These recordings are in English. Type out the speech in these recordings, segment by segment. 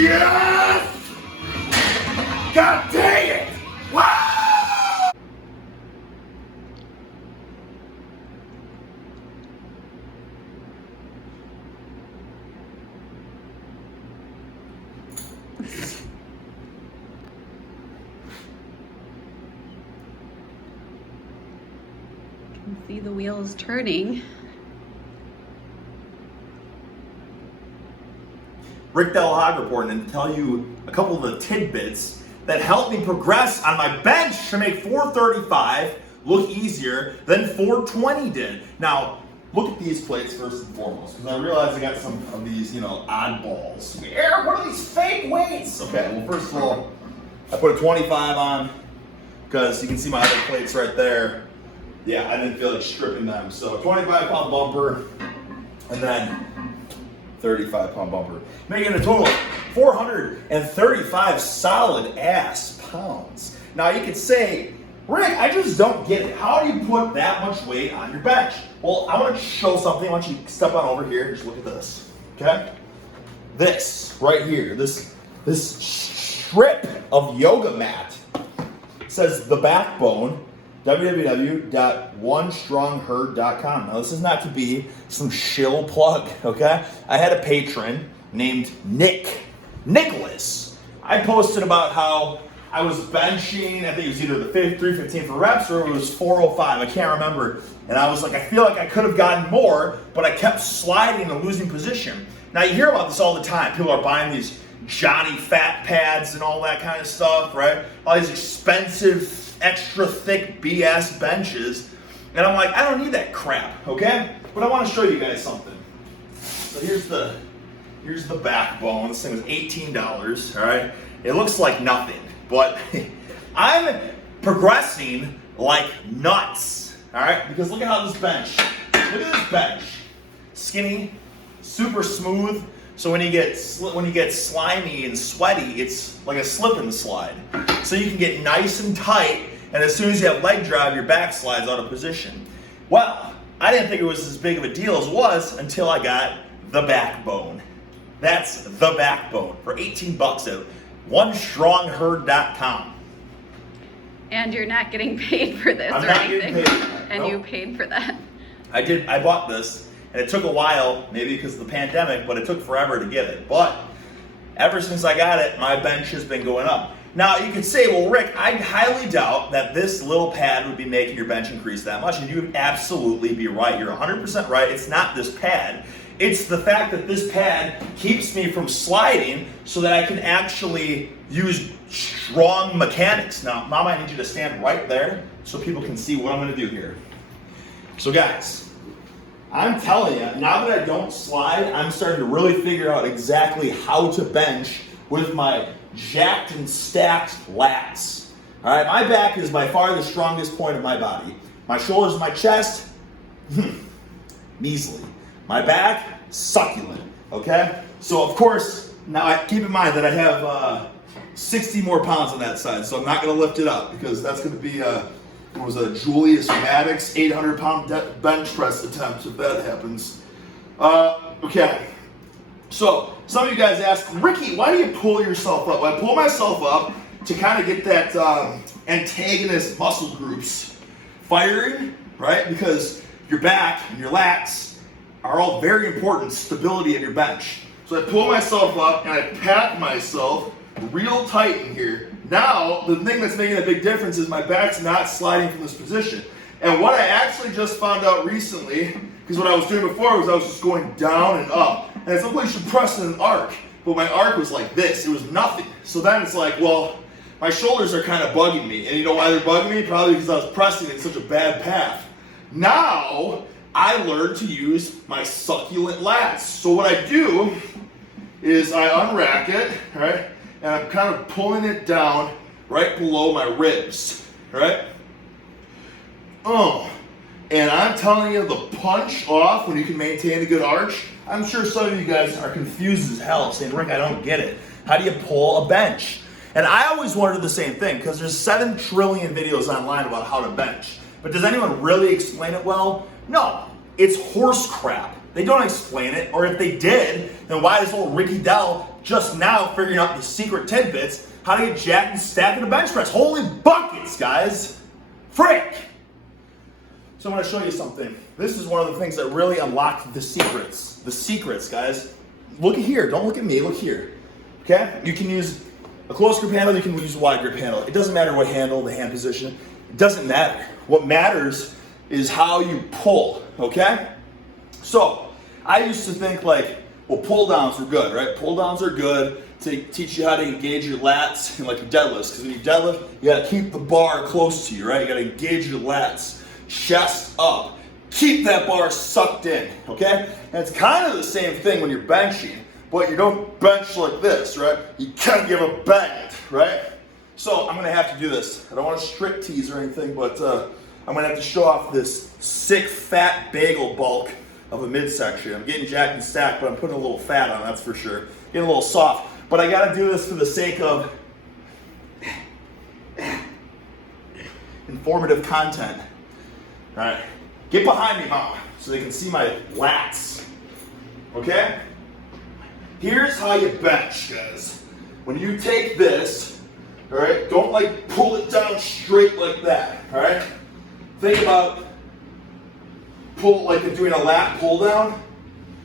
Yes! God dang it! Wow! You can see the wheels turning. Rick Del Hog reporting and tell you a couple of the tidbits that helped me progress on my bench to make 435 look easier than 420 did. Now, look at these plates first and foremost, because I realize I got some of these, oddballs. Eric, what are these fake weights? Okay, well, first of all, I put a 25 on because you can see my other plates right there. Yeah, I didn't feel like stripping them. So 25-pound bumper, and then 35-pound bumper, making a total of 435 solid ass pounds. Now you could say, Rick, I just don't get it. How do you put that much weight on your bench? Well, I want to show something. I want you to step on over here and just look at this, okay? This right here, this strip of yoga mat says The Backbone, www.onestrongherd.com. Now, this is not to be some shill plug, okay? I had a patron named Nicholas. I posted about how I was benching, I think it was either the 315 for reps or it was 405, I can't remember. And I was like, I feel like I could have gotten more, but I kept sliding and losing position. Now, you hear about this all the time. People are buying these Johnny Fat pads and all that kind of stuff, right? All these expensive, extra thick BS benches. And I'm like, I don't need that crap, okay? But I want to show you guys something. So here's the Backbone. This thing was $18, all right? It looks like nothing, but I'm progressing like nuts, all right? Because look at how this bench, look at this bench. Skinny, super smooth. So when you get slimy and sweaty, it's like a slip and slide. So you can get nice and tight, and as soon as you have leg drive, your back slides out of position. Well, I didn't think it was as big of a deal as it was until I got the Backbone. That's the Backbone for $18 at onestrongherd.com. And you're not getting paid for this I'm or not anything. getting paid. And Nope. you paid for that. I bought this, and it took a while, maybe because of the pandemic, but it took forever to get it. But ever since I got it, my bench has been going up. Now, you could say, well, Rick, I highly doubt that this little pad would be making your bench increase that much, and you would absolutely be right. You're 100% right. It's not this pad. It's the fact that this pad keeps me from sliding so that I can actually use strong mechanics. Now, Mama, I need you to stand right there so people can see what I'm going to do here. So, guys, I'm telling you, now that I don't slide, I'm starting to really figure out exactly how to bench with my jacked and stacked lats. All right, my back is by far the strongest point of my body. My shoulders and my chest, measly. My back, succulent, okay? So, of course, now keep in mind that I have 60 more pounds on that side, so I'm not going to lift it up because that's going to be it was a Julius Maddox 800-pound bench press attempt if that happens. Okay. So, some of you guys ask, Ricky, why do you pull yourself up? Well, I pull myself up to kind of get that antagonist muscle groups firing, right? Because your back and your lats are all very important stability of your bench. So I pull myself up and I pack myself real tight in here. Now, the thing that's making a big difference is my back's not sliding from this position. And what I actually just found out recently, because what I was doing before was I was just going down and up. And it's like, well, you should press in an arc. But my arc was like this. It was nothing. So then it's like, well, my shoulders are kind of bugging me. And you know why they're bugging me? Probably because I was pressing in such a bad path. Now, I learned to use my succulent lats. So what I do is I unrack it, right? And I'm kind of pulling it down right below my ribs, right? And I'm telling you, the punch off when you can maintain a good arch, I'm sure some of you guys are confused as hell, saying, Rick, I don't get it. How do you pull a bench? And I always wondered the same thing, because there's 7 trillion videos online about how to bench. But does anyone really explain it well? No, it's horse crap. They don't explain it, or if they did, then why is old Ricky Dell just now figuring out the secret tidbits how to get jacked and stacked in a bench press? Holy buckets, guys! Frick! So I'm going to show you something. This is one of the things that really unlocked the secrets. The secrets, guys. Look at here. Don't look at me. Look here. Okay? You can use a close grip handle. You can use a wide grip handle. It doesn't matter what handle, the hand position. It doesn't matter. What matters is how you pull. Okay? So, I used to think like, well, pull downs were good, right? Pull downs are good to teach you how to engage your lats and like your deadlifts. Because when you deadlift, you got to keep the bar close to you, right? You got to engage your lats. Chest up. Keep that bar sucked in, okay? And it's kind of the same thing when you're benching, but you don't bench like this, right? You kind of give a bend, right? So I'm gonna have to do this. I don't want to strip tease or anything, but I'm gonna have to show off this sick fat bagel bulk of a midsection. I'm getting jacked and stacked, but I'm putting a little fat on, that's for sure. Getting a little soft, but I gotta do this for the sake of informative content. All right, get behind me, mama, so they can see my lats, okay? Here's how you bench, guys. When you take this, all right, don't like pull it down straight like that, all right? Think about pull like you're doing a lat pull down,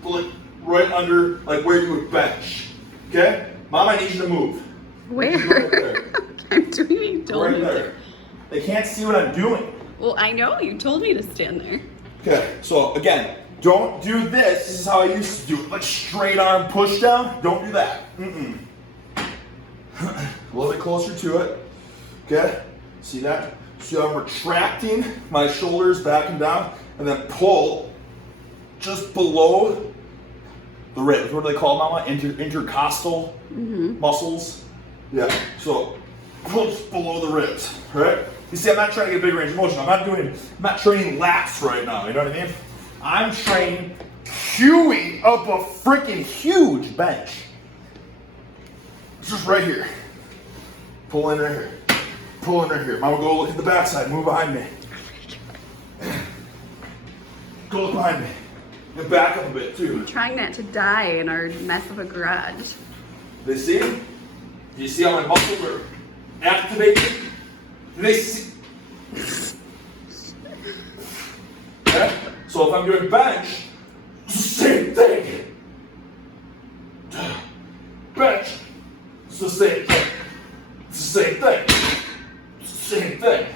pull it right under like where you would bench, okay? Mom, I need you to move. Where? Right there. I'm doing what you told Right me there. to. They can't see what I'm doing. Well, I know. You told me to stand there. Okay, so again, don't do this. This is how I used to do it. Like straight arm push down. Don't do that. A little bit closer to it. Okay, see that? So I'm retracting my shoulders back and down, and then pull just below the ribs. What do they call them, Mama? Intercostal muscles. Yeah, so pull just below the ribs, right? You see, I'm not trying to get a big range of motion. I'm not training lats right now, you know what I mean? I'm training queuing up a freaking huge bench. It's just right here. Pull in right here. Pull in right here. Mama, go look at the backside. Move behind me. Go look behind me. And back up a bit, too. I'm trying not to die in our mess of a garage. They see? Do you see how my muscles are activated? Do they see? Okay? So if I'm doing bench, it's the same thing. Bench, it's the same thing. It's the same thing. It's the same thing.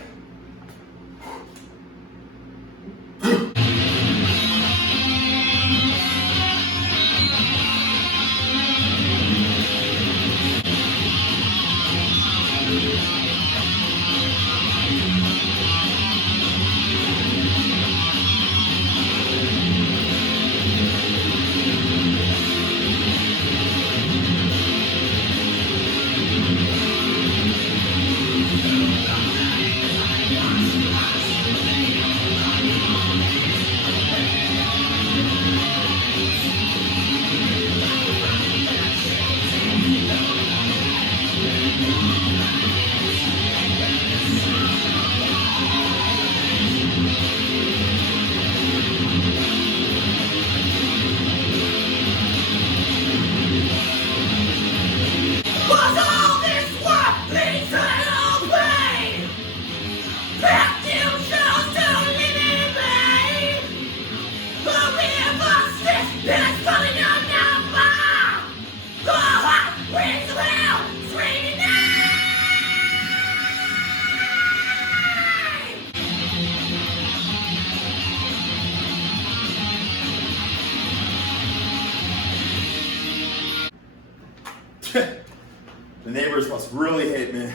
The neighbors must really hate me.